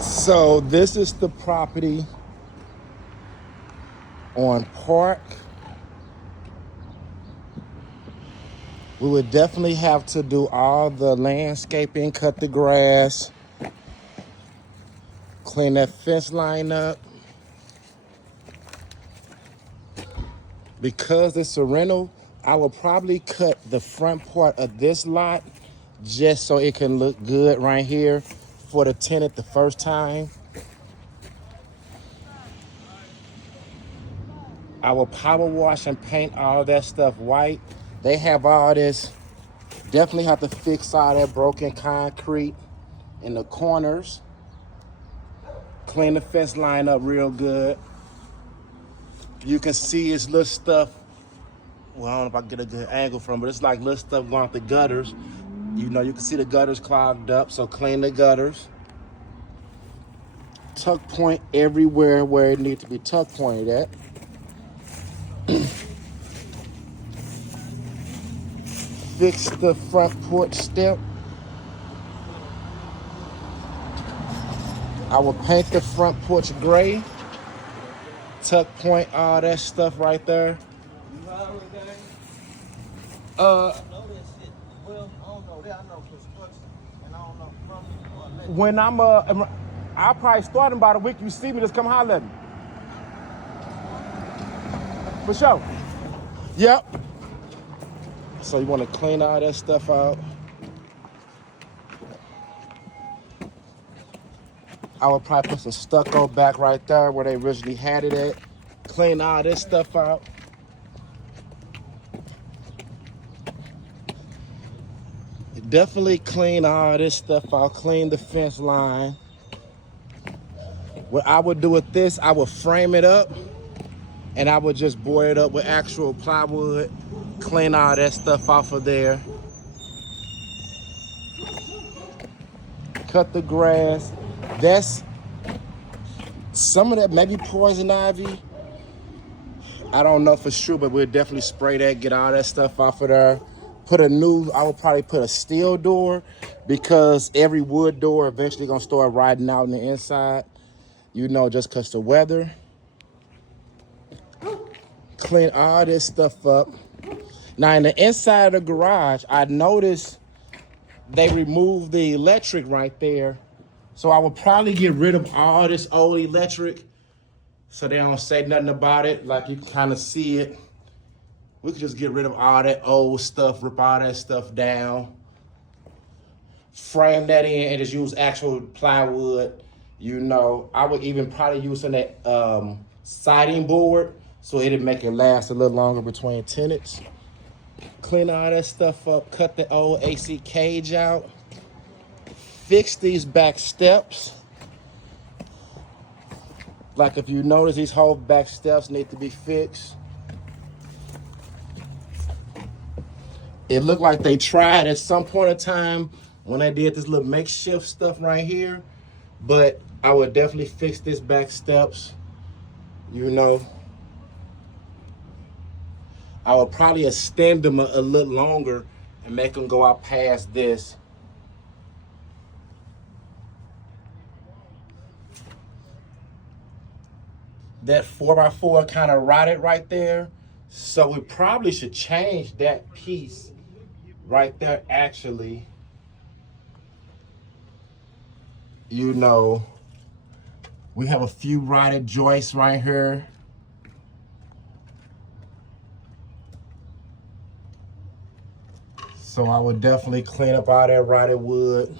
So this is the property on Park. We would definitely have to do all the landscaping, cut the grass, clean that fence line up. Because it's a rental, I will probably cut the front part of this lot just so it can look good right here for the tenant the first time. I will power wash and paint all that stuff white. They have all this. Definitely have to fix all that broken concrete in the corners. Clean the fence line up real good. You can see it's little stuff. Well, I don't know if I can get a good angle from it, but it's like little stuff going off the gutters. You know, you can see the gutters clogged up, so clean the gutters. Tuck point everywhere where it needs to be tuck pointed at. Fix the front porch step. I will paint the front porch gray. Tuck point all that stuff right there. When I'll probably start in about a week. You see me, just come holler at me. For sure. Yep. So you want to clean all that stuff out. I would probably put some stucco back right there where they originally had it at. Clean all this stuff out. Definitely clean all this stuff out. Clean the fence line. What I would do with this, I would frame it up and I would just board it up with actual plywood. Clean all that stuff off of there. Cut the grass. That's some of that, maybe poison ivy. I don't know for sure, but we'll definitely spray that, get all that stuff off of there. I would probably put a steel door because every wood door eventually gonna start riding out on the inside, you know, just cause the weather. Clean all this stuff up. Now in the inside of the garage, I noticed they removed the electric right there. So I would probably get rid of all this old electric so they don't say nothing about it, like you can kind of see it. We could just get rid of all that old stuff, rip all that stuff down, frame that in, and just use actual plywood. You know, I would even probably use some of that siding board so it'd make it last a little longer between tenants. Clean all that stuff up, cut the old AC cage out, fix these back steps. Like if you notice, these whole back steps need to be fixed. It looked like they tried at some point in time when they did this little makeshift stuff right here, but I would definitely fix this back steps, you know. I would probably extend them a little longer and make them go out past this. That 4x4 kind of rotted right there, so we probably should change that piece right there actually. You know, we have a few rotted joists right here. So I would definitely clean up all that rotted wood.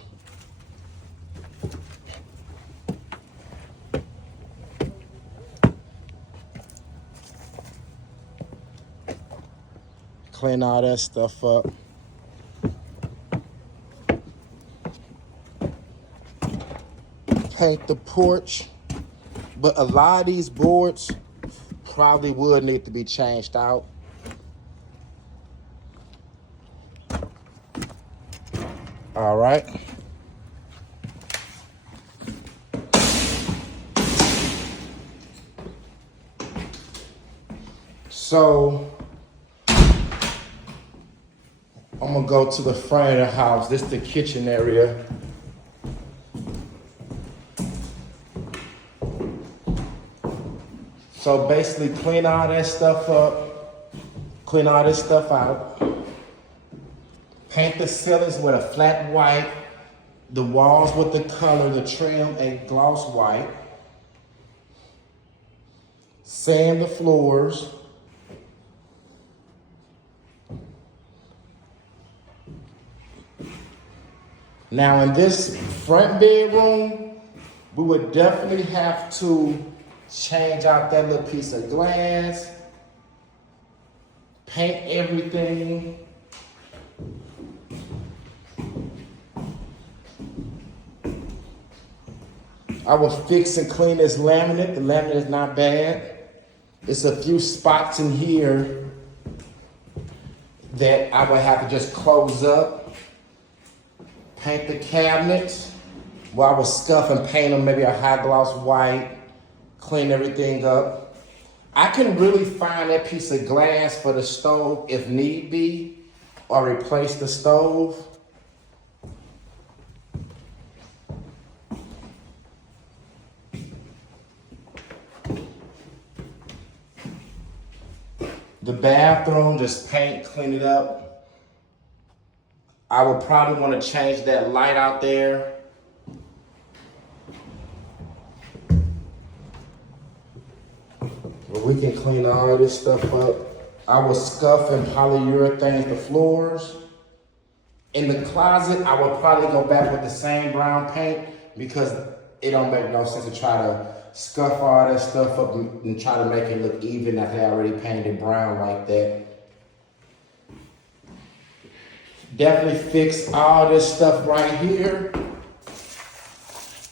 Clean all that stuff up. Paint the porch. But a lot of these boards probably would need to be changed out. All right. So I'm gonna go to the front of the house. This is the kitchen area. So basically clean all that stuff up, clean all this stuff out. Paint the ceilings with a flat white, the walls with the color, the trim, a gloss white. Sand the floors. Now in this front bedroom, we would definitely have to change out that little piece of glass, paint everything. I will fix and clean this laminate. The laminate is not bad. There's a few spots in here that I would have to just close up. Paint the cabinets. Well, I would scuff and paint them, maybe a high gloss white, clean everything up. I can really find that piece of glass for the stove if need be, or replace the stove. The bathroom, just paint, clean it up. I would probably want to change that light out there. But we can clean all this stuff up. I will scuff and polyurethane the floors. In the closet, I would probably go back with the same brown paint because it don't make no sense to try to scuff all that stuff up and try to make it look even after they already painted brown like that. Definitely fix all this stuff right here.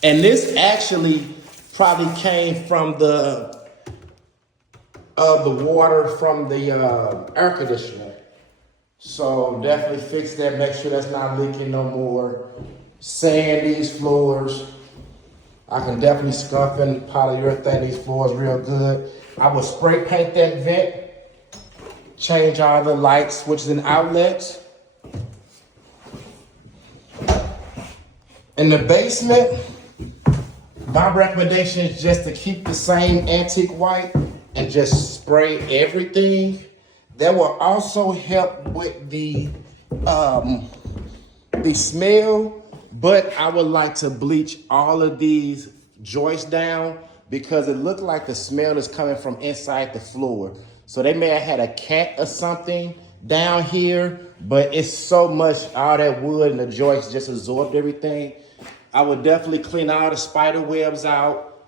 And this actually probably came from the water from the air conditioner. So definitely fix that, make sure that's not leaking no more. Sand these floors. I can definitely scuff and polyurethane these floors real good. I will spray paint that vent, change all the light switches and outlets. In the basement, my recommendation is just to keep the same antique white and just spray everything. That will also help with the smell, but I would like to bleach all of these joists down because it looked like the smell is coming from inside the floor. So they may have had a cat or something down here, but it's so much, all that wood and the joists just absorbed everything. I would definitely clean all the spider webs out.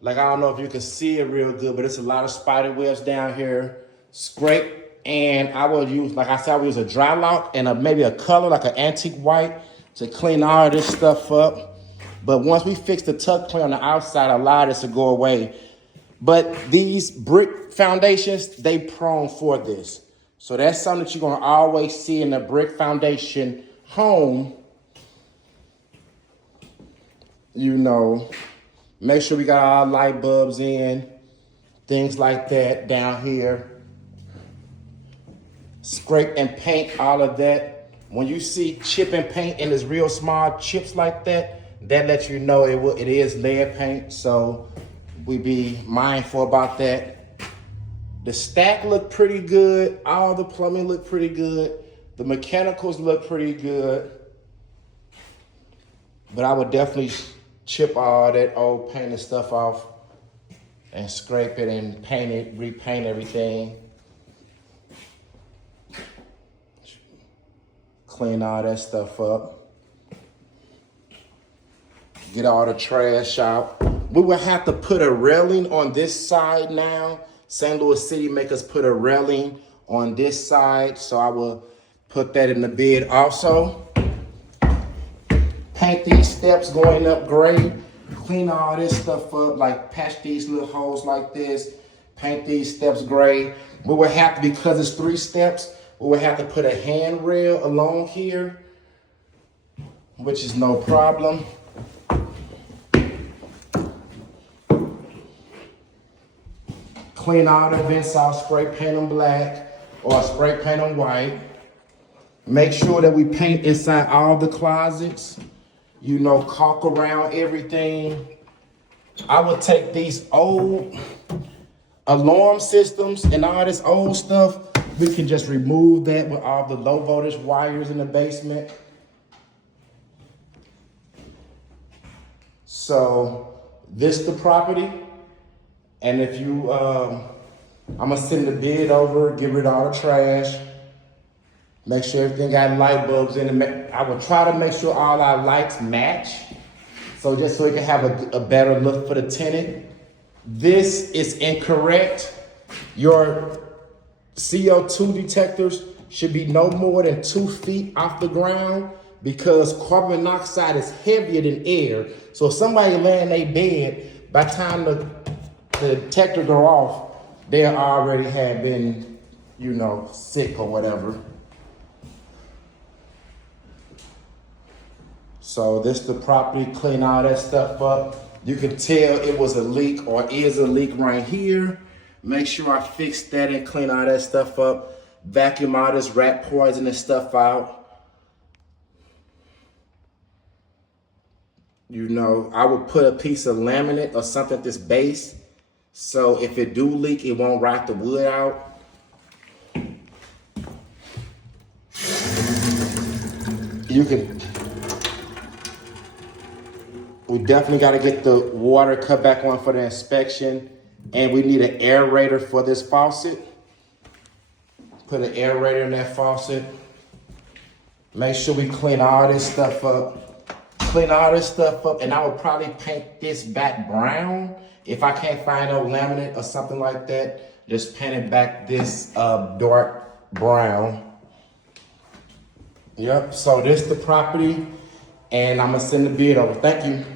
Like, I don't know if you can see it real good, but it's a lot of spider webs down here. Scrape, and I will use, like I said, I will use a dry lock and maybe a color, like an antique white, to clean all this stuff up. But once we fix the tuck play on the outside, a lot of this will go away. But these brick foundations, they prone for this. So that's something that you're gonna always see in a brick foundation home. You know, make sure we got our light bulbs in, things like that down here. Scrape and paint all of that. When you see chip and paint and it's real small chips like that, that lets you know it is lead paint. So we be mindful about that. The stack look pretty good. All the plumbing look pretty good. The mechanicals look pretty good. But I would definitely chip all that old paint and stuff off and scrape it and paint it, repaint everything. Clean all that stuff up. Get all the trash out. We will have to put a railing on this side now. St. Louis City make us put a railing on this side, so I will put that in the bid also. Paint these steps going up gray. Clean all this stuff up, like patch these little holes like this. Paint these steps gray. We will have to, because it's 3 steps, we will have to put a handrail along here, which is no problem. Clean all the vents out, spray paint them black or spray paint them white. Make sure that we paint inside all the closets. You know, caulk around everything. I would take these old alarm systems and all this old stuff, we can just remove that with all the low voltage wires in the basement. So this the property. And if you, I'm gonna send the bid over, get rid of all the trash. Make sure everything got light bulbs in it. I will try to make sure all our lights match. So just so we can have a better look for the tenant. This is incorrect. Your CO2 detectors should be no more than 2 feet off the ground because carbon monoxide is heavier than air. So if somebody lay in their bed, by the time the detector go off, they already have been, you know, sick or whatever. So this the property, clean all that stuff up. You can tell it was a leak or is a leak right here. Make sure I fix that and clean all that stuff up. Vacuum all this rat poison and stuff out. You know, I would put a piece of laminate or something at this base. So if it do leak, it won't rot the wood out. We definitely got to get the water cut back on for the inspection. And we need an aerator for this faucet. Put an aerator in that faucet. Make sure we clean all this stuff up. Clean all this stuff up. And I would probably paint this back brown. If I can't find no laminate or something like that, just paint it back this dark brown. Yep, so this the property. And I'm going to send the bid over. Thank you.